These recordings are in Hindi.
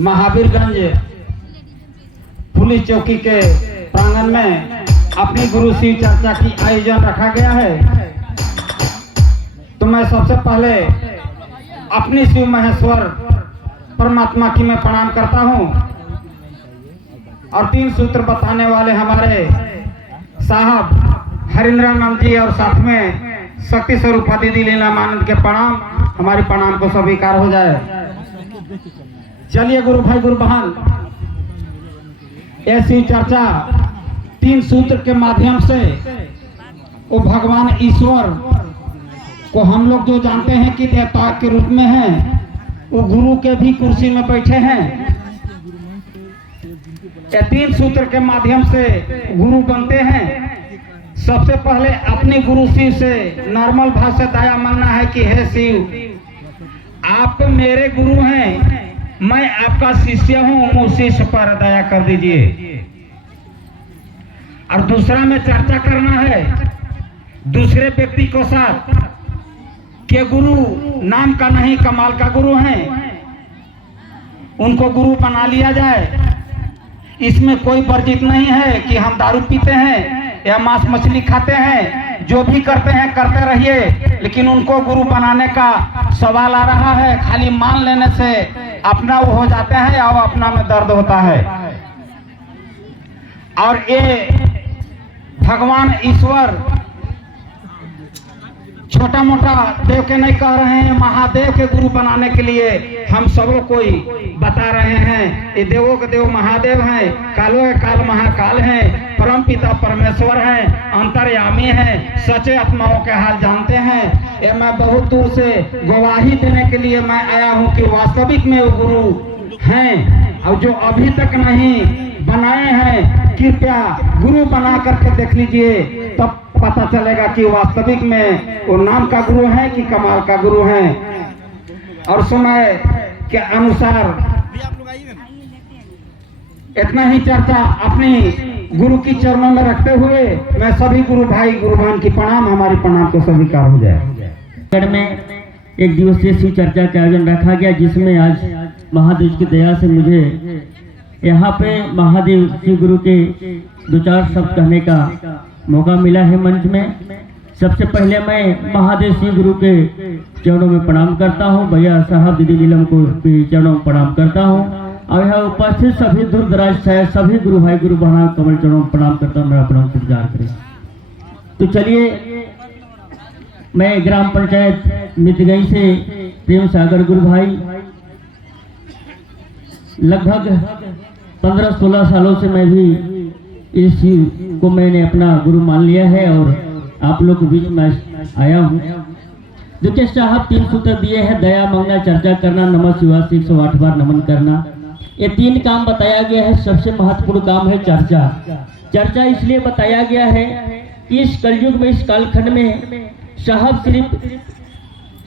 महावीरगंज पुलिस चौकी के प्रांगण में अपनी गुरु शिव चर्चा की आयोजन रखा गया है। तो मैं सबसे पहले अपनी शिव महेश्वर परमात्मा की मैं प्रणाम करता हूँ और 3 सूत्र बताने वाले हमारे साहब हरिंद्रानंद जी और साथ में शक्ति स्वरूपा दीदी लीलामानंद के प्रणाम, हमारी प्रणाम को स्वीकार हो जाए। चलिए गुरु भाई गुरु बहन, ऐसी चर्चा 3 सूत्र के माध्यम से वो भगवान ईश्वर को हम लोग जो जानते हैं कि देवता के रूप में है, वो गुरु के भी कुर्सी में बैठे हैं। ये 3 सूत्र के माध्यम से गुरु बनते हैं। सबसे पहले अपने गुरु शिव से नॉर्मल भाव से दया मांगना है कि हे शिव, आप मेरे गुरु हैं, मैं आपका शिष्य हूं, मुझ शिष्य पर दया कर दीजिए। और दूसरा में चर्चा करना है दूसरे व्यक्ति को साथ के गुरु नाम का नहीं कमाल का गुरु हैं, उनको गुरु बना लिया जाए। इसमें कोई वर्जित नहीं है कि हम दारू पीते हैं या मांस मछली खाते हैं, जो भी करते हैं करते रहिए, लेकिन उनको गुरु बनाने का सवाल आ रहा है। खाली मान लेने से अपना वो हो जाते हैं और अपना में दर्द होता है। और ये भगवान ईश्वर छोटा मोटा देव के नहीं कह रहे हैं, महादेव के गुरु बनाने के लिए हम सबको कोई बता रहे हैं। ये देवों के देव महादेव हैं, कालों के काल महाकाल हैं, परम पिता परमेश्वर हैं, अंतर्यामी हैं, सच्चे आत्माओं के हाल जानते हैं। ये मैं बहुत दूर से गवाही देने के लिए मैं आया हूँ कि वास्तविक में वो गुरु हैं, और जो अभी तक नहीं बनाए हैं कृपया गुरु बना करके देख लीजिए, तब पता चलेगा कि वास्तविक में वो नाम का गुरु है कि कमाल का गुरु है। और समय के अनुसार इतना ही चर्चा अपनी गुरु की चरणों में रखते हुए मैं सभी गुरु भाई गुरु बहन की प्रणाम, हमारी प्रणाम को स्वीकार हो जाए। में 1 दिवसीय शिव चर्चा का आयोजन रखा गया, जिसमें आज महादेव की दया से मुझे यहाँ पे महादेव शिव गुरु के 2-4 शब्द कहने का मौका मिला है मंच में। सबसे पहले मैं महादेव शिव गुरु के चरणों में प्रणाम करता हूँ, भैया साहब दीदी नीलम को भी चरणों में प्रणाम करता हूँ, और यहाँ उपस्थित सभी दूर दराज से सभी गुरु भाई गुरु बहन कमल चरणों में प्रणाम करता हूँ, मेरा प्रणाम स्वीकार करें। तो चलिए मैं ग्राम पंचायत मितगई से प्रेम सागर गुरु भाई, लगभग 15-16 सालों से मैं भी इस शिव को मैंने अपना गुरु मान लिया है और आप लोग के बीच में आया हूँ। देखिए साहब 3 सूत्र दिए हैं, दया मांगना, चर्चा करना, नमः शिवाय 108 बार नमन करना। ये 3 काम बताया गया है। सबसे महत्वपूर्ण काम है चर्चा। चर्चा इसलिए बताया गया है कि इस कलयुग में, इस कालखंड में साहब सिर्फ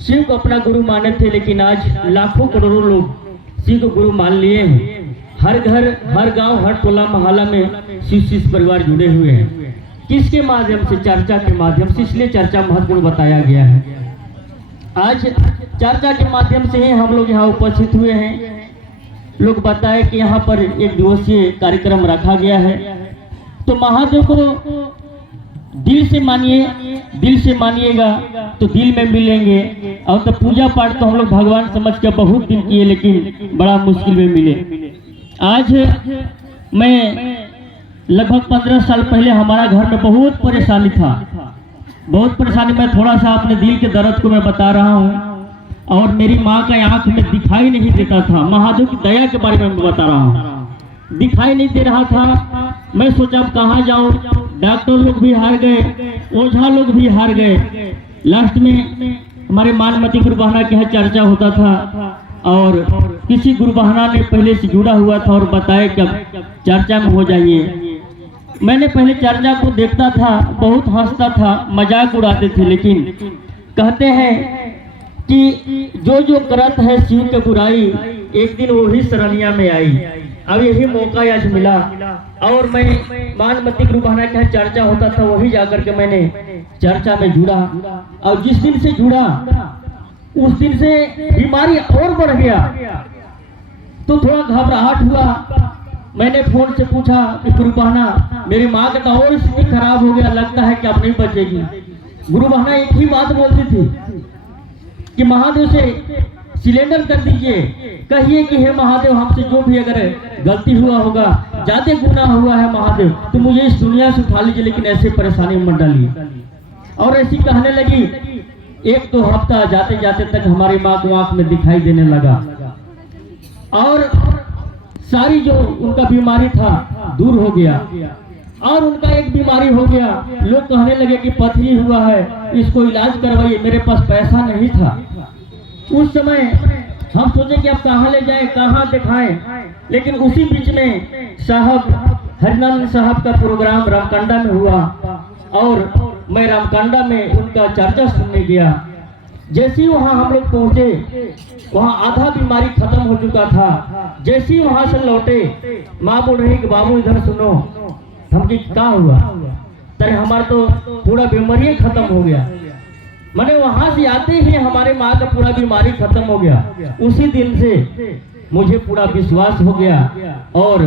शिव को अपना गुरु माने थे, लेकिन आज लाखों करोड़ों लोग शिव को गुरु मान लिए हैं। हर घर, हर गांव, हर टोला मोहल्ला में शिव परिवार जुड़े हुए हैं। किसके माध्यम से? चर्चा के माध्यम से। इसलिए चर्चा महत्वपूर्ण बताया गया है। आज चर्चा के माध्यम से ही हम लोग यहाँ उपस्थित हुए हैं। लोग बताए कि यहाँ पर 1 दिवसीय कार्यक्रम रखा गया है। तो महादेव को दिल से मानिए, दिल से मानिएगा तो दिल में मिलेंगे। और तो पूजा पाठ तो हम लोग भगवान समझ के बहुत दिन किए, लेकिन बड़ा मुश्किल में मिले। आज मैं लगभग 15 साल पहले हमारा घर में बहुत परेशानी था, बहुत परेशानी। मैं थोड़ा सा अपने दिल के दर्द को मैं बता रहा हूँ, और मेरी माँ का आंख में दिखाई नहीं देता था। महादेव की दया के बारे में मैं बता रहा हूँ, दिखाई नहीं दे रहा था। मैं सोचा अब कहाँ जाऊँ, डॉक्टर लोग भी हार गए, ओझा लोग भी हार गए। लास्ट में हमारे मानमती गुरु बहना के यहाँ चर्चा होता था, और किसी गुरु बहना ने पहले से जुड़ा हुआ था और बताया कि चर्चा में हो जाइए। मैंने पहले चर्चा को देखता था, बहुत हंसता था, मजाक उड़ाते थे, लेकिन कहते हैं कि जो जो करत है शिव के बुराई, एक दिन वो ही सरनिया में आई। अब यही मौका आज मिला, और मैं मानमती गुरु बहना के यहाँ चर्चा होता था, वही जाकर के मैंने चर्चा में जुड़ा। और जिस दिन से जुड़ा उस दिन से बीमारी और बढ़ गया। तो थोड़ा घबराहट हुआ। मैंने फोन से पूछा कि गुरु बहना मेरी माँ का तो और स्थिति खराब हो गया, लगता है कि अब नहीं बचेगी। गुरु बहना एक ही बात बोलती थी कि महादेव से सिलेंडर कर दीजिए, कहिए कि हे महादेव हमसे जो भी अगर गलती हुआ होगा, ज्यादा गुनाह हुआ है महादेव तो मुझे इस दुनिया से उठा लीजिए, लेकिन ऐसे परेशानी में मत डालिए। और ऐसी कहने लगी। 1-2 हफ्ता जाते जाते तक हमारी माँ को आंख में दिखाई देने लगा और सारी जो उनका बीमारी था दूर हो गया। और उनका एक बीमारी हो गया, लोग कहने लगे कि पथरी हुआ है, इसको इलाज करवाइए। मेरे पास पैसा नहीं था उस समय। हम सोचे कि अब कहाँ ले जाएं, कहाँ दिखाएं, लेकिन उसी बीच में साहब हरिनारायण साहब का प्रोग्राम रामकंडा में हुआ और मैं रामकंडा में उनका चर्चा सुनने गया। जैसे ही वहाँ हम लोग पहुंचे, वहाँ आधा बीमारी खत्म हो चुका था। जैसे ही वहाँ से लौटे, माँ बोल रही कि बाबू इधर सुनो। हम कि क्या हुआ? तेरे हमारा तो पूरा बीमारी खत्म हो गया। मैंने वहां से आते ही हमारे माँ का पूरा बीमारी खत्म हो गया। उसी दिन से मुझे पूरा विश्वास हो गया और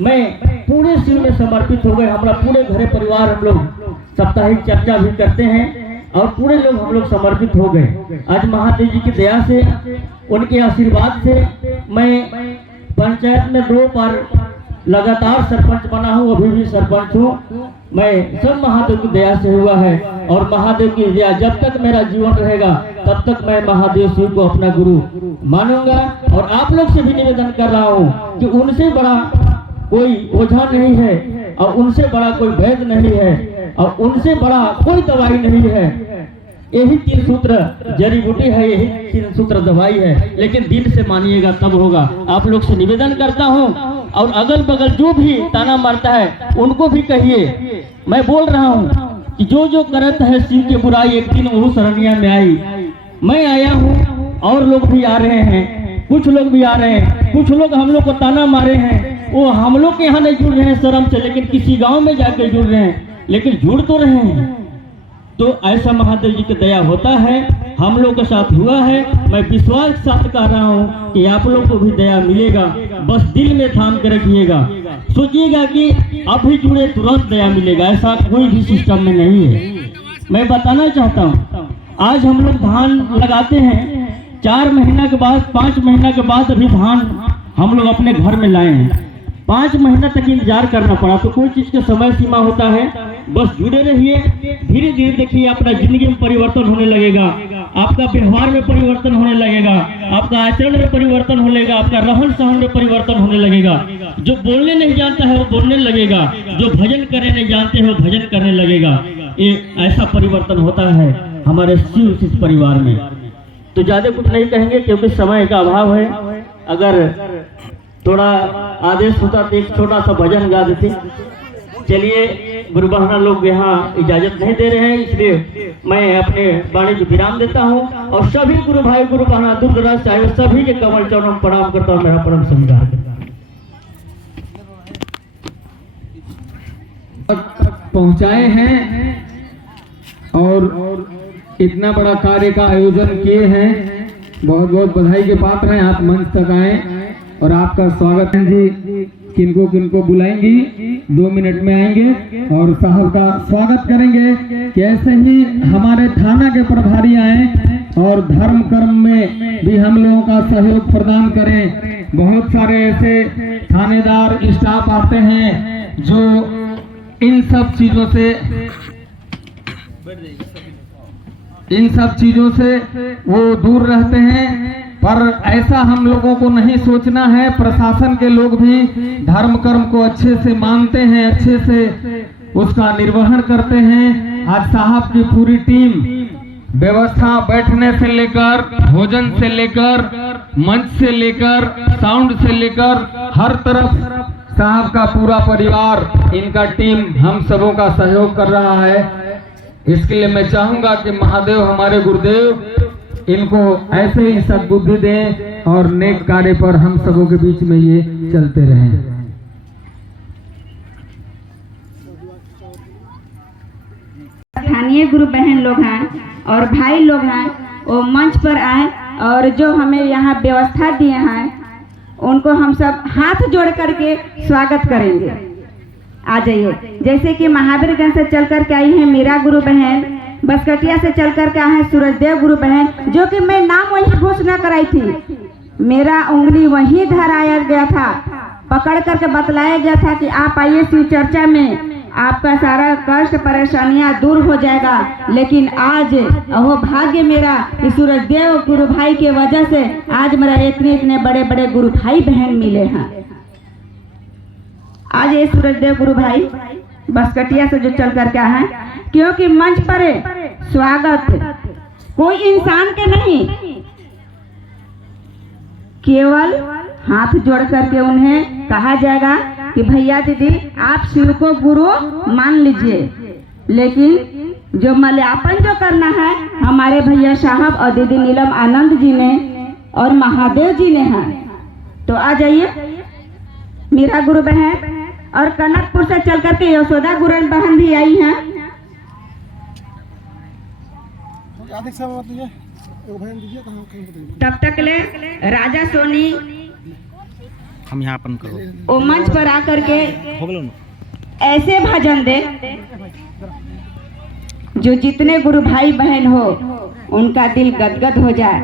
मैं पूरे शिव में समर्पित हो गए। हमारा पूरे घर परिवार हम लोग साप्ताहिक चर्चा भी करते हैं और पूरे लोग हम लोग समर्पित हो गए। आज महादेव जी की दया से, उनके आशीर्वाद से मैं पंचायत में 2 बार लगातार सरपंच बना हूँ, अभी भी सरपंच हूँ। मैं सब महादेव की दया से हुआ है और महादेव की दया जब तक मेरा जीवन रहेगा तब तक मैं महादेव शिव को अपना गुरु मानूंगा। और आप लोग से भी निवेदन कर रहा हूँ कि उनसे बड़ा कोई ओझा नहीं है और उनसे बड़ा कोई वैद्य नहीं है और उनसे बड़ा कोई दवाई नहीं है। यही 3 सूत्र जड़ी बूटी है, यही 3 सूत्र दवाई है, लेकिन दिल से मानिएगा तब होगा। आप लोग से निवेदन करता हूँ और अगल बगल जो भी ताना मारता है उनको भी कहिए, मैं बोल रहा हूँ कि जो जो करत है शिव की बुराई, एक दिन वो शरणिया में आई। मैं आया हूँ और लोग भी आ रहे हैं, कुछ लोग भी आ रहे हैं, कुछ लोग हम लोग को ताना मारे हैं, वो हम लोग के यहाँ नहीं जुड़ रहे हैं शर्म से, लेकिन किसी गाँव में जाकर जुड़ रहे हैं, लेकिन जुड़ तो रहे हैं। तो ऐसा महादेव जी की दया होता है, हम लोग के साथ हुआ है। मैं विश्वास के साथ कह रहा हूँ कि आप लोग को भी दया मिलेगा, बस दिल में थाम के रखिएगा। सोचिएगा कि अभी जुड़े तुरंत दया मिलेगा, ऐसा कोई भी सिस्टम में नहीं है। मैं बताना चाहता हूँ, आज हम लोग धान लगाते हैं, 4 महीना के बाद 5 महीना के बाद अभी धान हम लोग अपने घर में लाए हैं। 5 महीना तक इंतजार करना पड़ा। तो कोई चीज का समय सीमा होता है, बस जुड़े रहिए। धीरे धीरे देखिए अपना जिंदगी में परिवर्तन होने लगेगा, आपका व्यवहार में परिवर्तन होने लगेगा, आपका आचरण में परिवर्तन होने लगेगा, आपका रहन सहन में परिवर्तन होने लगेगा। जो बोलने नहीं जानता है वो बोलने लगेगा, जो भजन करने नहीं जानते हैं वो भजन करने लगेगा। ये ऐसा परिवर्तन होता है हमारे शिव परिवार में। तो ज्यादा कुछ नहीं कहेंगे क्योंकि समय का अभाव है। अगर थोड़ा आदेश होता तो एक छोटा सा भजन गा देते। चलिए, गुरु बहना लोग यहाँ इजाजत नहीं दे रहे हैं, इसलिए मैं अपने वाणी को विराम देता हूँ और सभी गुरु भाई गुरु बहना दूर दराज से आए सभी के कमल चरणों में प्रणाम करता हूँ, मेरा परम समझा पहुँचाए हैं और इतना बड़ा कार्य का आयोजन किए हैं। बहुत बहुत बधाई के पात्र हैं। आप मंच तक आए और आपका स्वागत है जी। किनको किनको बुलाएंगी, 2 मिनट में आएंगे और साहब का स्वागत करेंगे। कि ऐसे ही हमारे थाना के प्रभारी आए और धर्म कर्म में भी हम लोगों का सहयोग प्रदान करें। बहुत सारे ऐसे थानेदार स्टाफ आते हैं जो इन सब चीजों से वो दूर रहते हैं। पर ऐसा हम लोगों को नहीं सोचना है। प्रशासन के लोग भी धर्म कर्म को अच्छे से मानते हैं, अच्छे से उसका निर्वहन करते हैं। आज साहब की पूरी टीम व्यवस्था, बैठने से लेकर भोजन से लेकर मंच से लेकर साउंड से लेकर हर तरफ साहब का पूरा परिवार, इनका टीम हम सबों का सहयोग कर रहा है। इसके लिए मैं चाहूंगा कि महादेव हमारे गुरुदेव इनको ऐसे ही सद्बुद्धि दें और नेक कार्य पर हम सबों के बीच में ये चलते रहें। स्थानीय गुरु बहन लोग हैं और भाई लोग हैं, वो मंच पर आए और जो हमें यहाँ व्यवस्था दिए हैं उनको हम सब हाथ जोड़ करके स्वागत करेंगे। आ जाइए। जैसे कि महावीरगंज से चल कर के आई है मीरा गुरु बहन, बसकटिया से चल कर के आए हैं सूरजदेव गुरु बहन, जो कि मैं नाम वही घोषणा कराई थी, मेरा उंगली वहीं धराया गया था, पकड़ करके बतलाया गया था कि आप आइए शिव चर्चा में, आपका सारा कष्ट परेशानियां दूर हो जाएगा। लेकिन आज वो भाग्य मेरा कि सूरजदेव गुरु भाई के वजह से आज मेरा इतने बड़े बड़े गुरु भाई बहन मिले हैं। आज ये सूरजदेव गुरु भाई बसकटिया से जो चल करके आए हैं, क्योंकि मंच पर स्वागत कोई इंसान के नहीं, केवल हाथ जोड़ करके उन्हें कहा जाएगा कि भैया दीदी आप शिव को गुरु मान लीजिए, लेकिन जो मल्यापन जो करना है हमारे भैया साहब और दीदी नीलम आनंद जी ने और महादेव जी ने है। तो आ जाइए मीरा गुरु बहन, और कनकपुर से चल करके यशोदा गुरु बहन भी आई हैं। तब तक ले राजा सोनी हम यहाँ अपन करो वो मंच पर आकर के ऐसे भजन दे जो जितने गुरु भाई बहन हो उनका दिल गदगद हो जाए।